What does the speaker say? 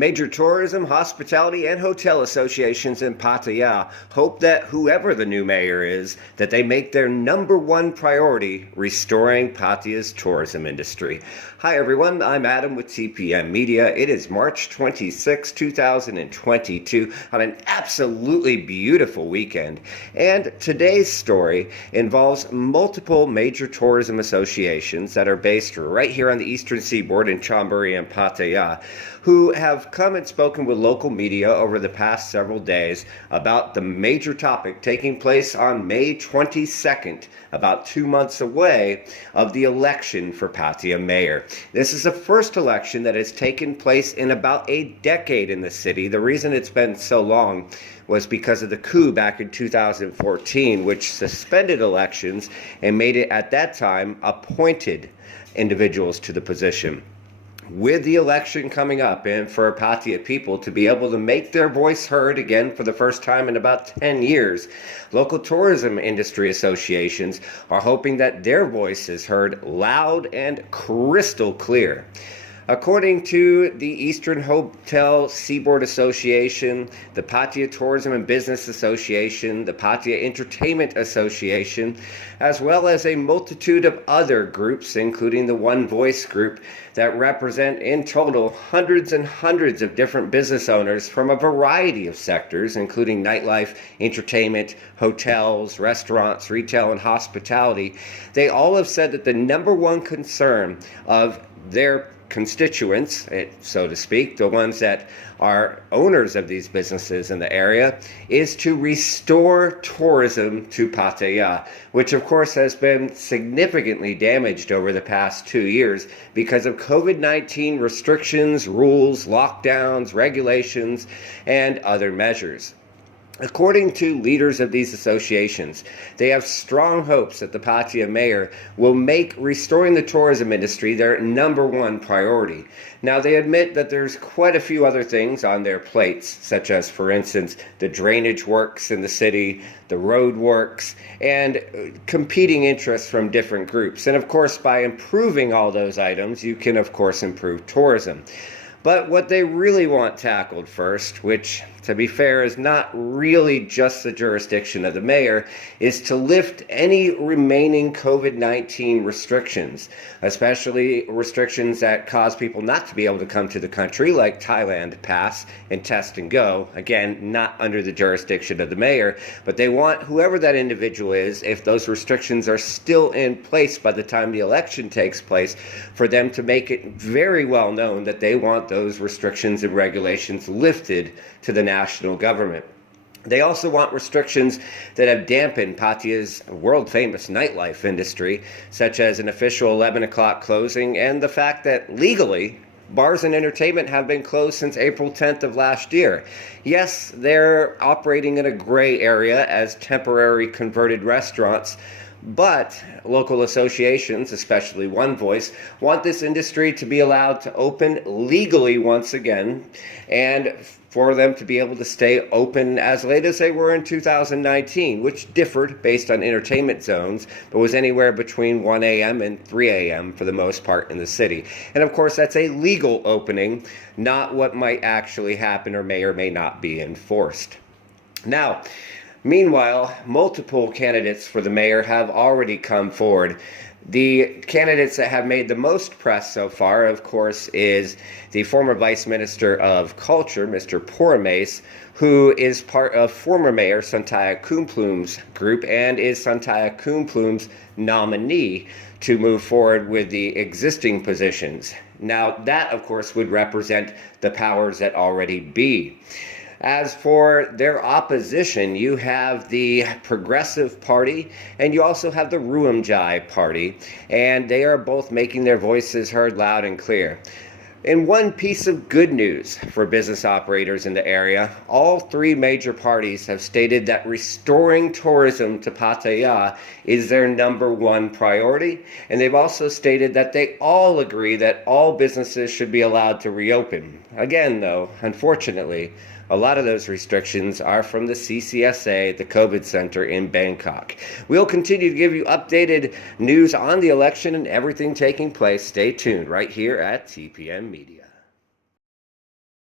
Major tourism, hospitality, and hotel associations in Pattaya hope that whoever the new mayor is, that they make their number one priority restoring Pattaya's tourism industry. Hi everyone, I'm Adam with TPM Media. It is March 26, 2022 on an absolutely beautiful weekend. And today's story involves multiple major tourism associations that are based right here on the eastern seaboard in Chonburi and Pattaya, who have come and spoken with local media over the past several days about the major topic taking place on May 22nd, about 2 months away, of the election for Pattaya mayor. This is the first election that has taken place in about a decade in the city. The reason it's been so long was because of the coup back in 2014, which suspended elections and made it at that time appointed individuals to the position. With the election coming up and for Pattaya people to be able to make their voice heard again for the first time in about 10 years, local tourism industry associations are hoping that their voice is heard loud and crystal clear. According to the Eastern Hotel Seaboard Association, the Pattaya Tourism and Business Association, the Pattaya Entertainment Association, as well as a multitude of other groups, including the One Voice group, that represent in total hundreds and hundreds of different business owners from a variety of sectors, including nightlife, entertainment, hotels, restaurants, retail, and hospitality. They all have said that the number one concern of their constituents, so to speak, the ones that are owners of these businesses in the area, is to restore tourism to Pattaya, which of course has been significantly damaged over the past 2 years because of COVID-19 restrictions, rules, lockdowns, regulations, and other measures. According to leaders of these associations, they have strong hopes that the Pattaya mayor will make restoring the tourism industry their number one priority. Now, they admit that there's quite a few other things on their plates, such as, for instance, the drainage works in the city, the road works, and competing interests from different groups. And of course, by improving all those items, you can, of course, improve tourism. But what they really want tackled first, which, to be fair, is not really just the jurisdiction of the mayor, is to lift any remaining COVID-19 restrictions, especially restrictions that cause people not to be able to come to the country, like Thailand pass and test and go. Again, not under the jurisdiction of the mayor, but they want whoever that individual is, if those restrictions are still in place by the time the election takes place, for them to make it very well known that they want those restrictions and regulations lifted to the national government. They also want restrictions that have dampened Pattaya's world-famous nightlife industry, such as an official 11 o'clock closing and the fact that legally, bars and entertainment have been closed since April 10th of last year. Yes, they're operating in a gray area as temporary converted restaurants, but local associations, especially One Voice, want this industry to be allowed to open legally once again, and for them to be able to stay open as late as they were in 2019, which differed based on entertainment zones, but was anywhere between 1 a.m. and 3 a.m. for the most part in the city. And of course, that's a legal opening, not what might actually happen or may not be enforced. Now, meanwhile, multiple candidates for the mayor have already come forward. The candidates that have made the most press so far, of course, is the former Vice Minister of Culture, Mr. Poramace, who is part of former Mayor Santaya Kumplum's group and is Santaya Kumplum's nominee to move forward with the existing positions. Now, that, of course, would represent the powers that already be. As for their opposition, you have the Progressive Party and you also have the Ruamjai Party, and they are both making their voices heard loud and clear. In one piece of good news for business operators in the area, all three major parties have stated that restoring tourism to Pattaya is their number one priority, and they've also stated that they all agree that all businesses should be allowed to reopen. Again, though, unfortunately, a lot of those restrictions are from the CCSA, the COVID Center in Bangkok. We'll continue to give you updated news on the election and everything taking place. Stay tuned right here at TPM Media.